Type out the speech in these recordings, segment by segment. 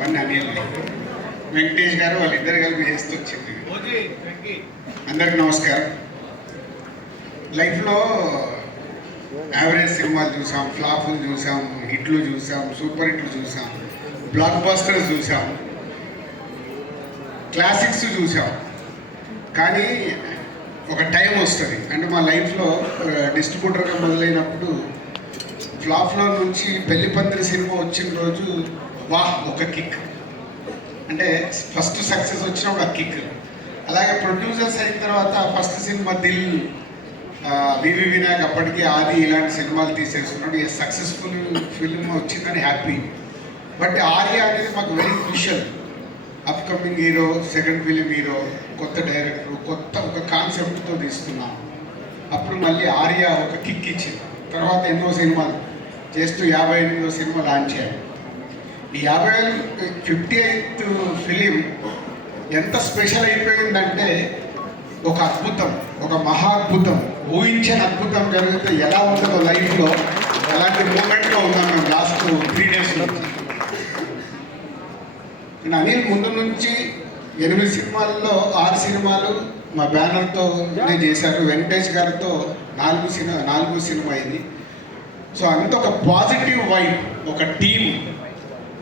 One Anil, Venkatesh గారు వాళ్ళిద్దరు కలిపి చేస్తూ వచ్చింది. అందరికి నమస్కారం. లైఫ్లో యావరేజ్ సినిమాలు చూసాం, ఫ్లాపులు చూసాం, హిట్లు చూసాం, సూపర్ హిట్లు చూసాం, బ్లాక్ బస్టర్స్ చూసాం, క్లాసిక్స్ చూసాం. కానీ ఒక టైం వస్తుంది, అంటే మా లైఫ్లో డిస్ట్రిబ్యూటర్గా మొదలైనప్పుడు ఫ్లాప్లో నుంచి పెళ్లి పందిరి సినిమా వచ్చిన రోజు వాహ్ ఒక కిక్, అంటే ఫస్ట్ సక్సెస్ వచ్చిన ఒక కిక్. అలాగే ప్రొడ్యూసర్స్ అయిన తర్వాత ఫస్ట్ సినిమా దిల్, వివి వినాయక్ అప్పటికి ఆది ఇలాంటి సినిమాలు తీసేస్తున్నాడు. సక్సెస్ఫుల్ ఫిల్మ్ వచ్చిందని హ్యాపీ. బట్ ఆర్య అనేది మాకు very crucial. Upcoming hero, second film hero, కొత్త డైరెక్టర్, కొత్త ఒక కాన్సెప్ట్తో తీస్తున్నాం. అప్పుడు మళ్ళీ ఆర్య ఒక కిక్ ఇచ్చింది. తర్వాత ఎన్నో సినిమాలు చేస్తూ 58వ సినిమా లాంచ్ అయ్యాయి. ఈ 58th ఫిలిం ఎంత స్పెషల్ అయిపోయిందంటే ఒక అద్భుతం, ఒక మహా అద్భుతం, ఊహించిన అద్భుతం జరిగితే ఎలా ఉంటుందో లైఫ్లో అలాంటి మూమెంట్లో ఉన్నాం మేము లాస్ట్ 3 days నుంచి. అనిల్ ముందు నుంచి 8 సినిమాల్లో 6 సినిమాలు మా బ్యానర్తోనే చేశారు. వెంకటేష్ గారితో 4 సినిమా ఇది. సో అంత ఒక పాజిటివ్ వైబ్, ఒక టీమ్,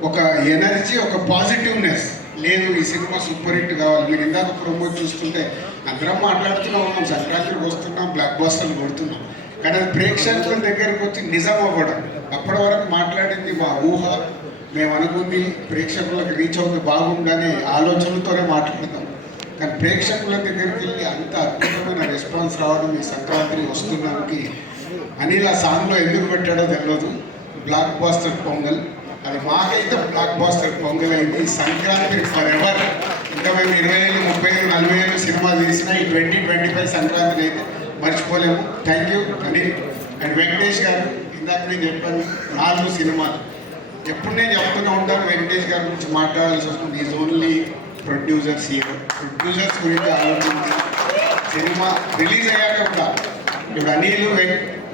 ఒక ఎనర్జీ, ఒక పాజిటివ్నెస్. లేదు ఈ సినిమా సూపర్ హిట్ కావాలి. మీరు ఇందాక ప్రమోట్ చూస్తుంటే అందరం మాట్లాడుతున్నాం, మనం సంక్రాంతికి వస్తున్నాం, బ్లాక్ బస్టర్లు కొడుతున్నాం. కానీ అది ప్రేక్షకుల దగ్గరికి వచ్చి నిజం అవ్వడం. అప్పటి వరకు మాట్లాడింది మా ఊహ, మేము అనుకుంది ప్రేక్షకులకు రీచ్ అవుతుంది బాగుందనే ఆలోచనలతోనే మాట్లాడతాం. కానీ ప్రేక్షకుల దగ్గరికి వెళ్ళి అంత అద్భుతమైన రెస్పాన్స్ రావడం, ఈ సంక్రాంతికి వస్తున్నానికి అనిల్ ఆ సాంగ్లో ఎందుకు పెట్టాడో తెలియదు. బ్లాక్ బాస్టర్ పొంగల్, అది మాకైతే బ్లాక్ బాస్టర్ పొంగల్ అయింది. Sankranti for ever. ఇంకా మేము 20,000, 30,000, 40,000 సినిమా తీసినా ఈ 2025 సంక్రాంతిని అయితే మర్చిపోలేము. Thank you Anil and Venkatesh గారు. ఇందాక నేను చెప్పాను 4 సినిమాలు. ఎప్పుడు నేను చెప్తూనే ఉంటాను వెంకటేష్ గారి గురించి మాట్లాడాల్సి వస్తుంది. Is only producers hero. Producers గురించి ఆలోచించి సినిమా రిలీజ్ అయ్యాక కూడా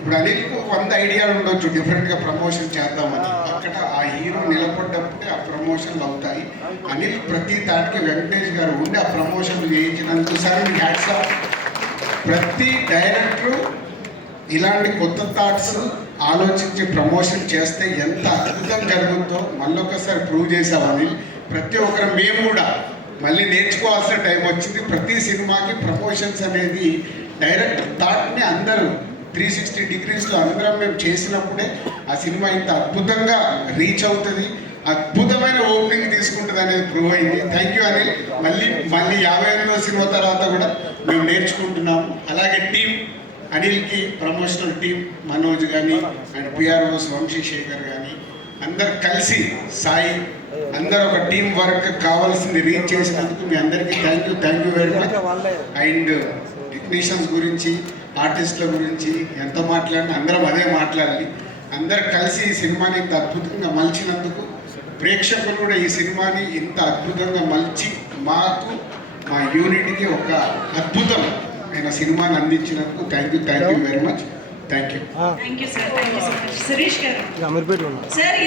ఇప్పుడు అనిల్కు 100 ఐడియాలు ఉండొచ్చు డిఫరెంట్గా ప్రమోషన్ చేద్దామని. అక్కడ ఆ హీరో నిలబడ్డప్పుడే ఆ ప్రమోషన్లు అవుతాయి. అనిల్ ప్రతి దానికి వెంకటేష్ గారు ఉండి ఆ ప్రమోషన్లు చేయించినందుకు సరే మీకు హ్యాట్స్ ఆఫ్. ప్రతి డైరెక్టరు ఇలాంటి కొత్త థాట్స్ ఆలోచించి ప్రమోషన్ చేస్తే ఎంత అద్భుతం జరుగుతుందో మళ్ళొకసారి ప్రూవ్ చేసాం అనిల్. ప్రతి ఒక్కరు మేము కూడా మళ్ళీ నేర్చుకోవాల్సిన టైం వచ్చింది. ప్రతి సినిమాకి ప్రమోషన్స్ అనేది డైరెక్ట్ థాట్ని అందరూ 360 degreesలో అందరం మేము చేసినప్పుడే ఆ సినిమా ఇంత అద్భుతంగా రీచ్ అవుతుంది, అద్భుతమైన ఓపెనింగ్ తీసుకుంటుంది అనేది ప్రూవ్ అయింది. Thank you Anil. మళ్ళీ 58వ సినిమా తర్వాత కూడా మేము నేర్చుకుంటున్నాము. అలాగే టీం అనిల్కి ప్రమోషనల్ టీం మనోజ్ కానీ అండ్ పిఆర్ఓస్ వంశీశేఖర్ కానీ అందరు కలిసి సాయి అందరూ ఒక టీం వర్క్ కావాల్సింది రీచ్ చేసినందుకు మీ అందరికీ thank you very much. And technicians గురించి, ఆర్టిస్టుల గురించి ఎంత మాట్లాడినా అందరం అదే మాట్లాడాలి. అందరు కలిసి ఈ సినిమాని ఇంత అద్భుతంగా మలిచినందుకు, ప్రేక్షకులు కూడా ఈ సినిమాని ఇంత అద్భుతంగా మలిచి మాకు మా యూనిట్కి ఒక అద్భుతం ఆయన సినిమాని అందించినందుకు thank you very much. Thank you. Sir.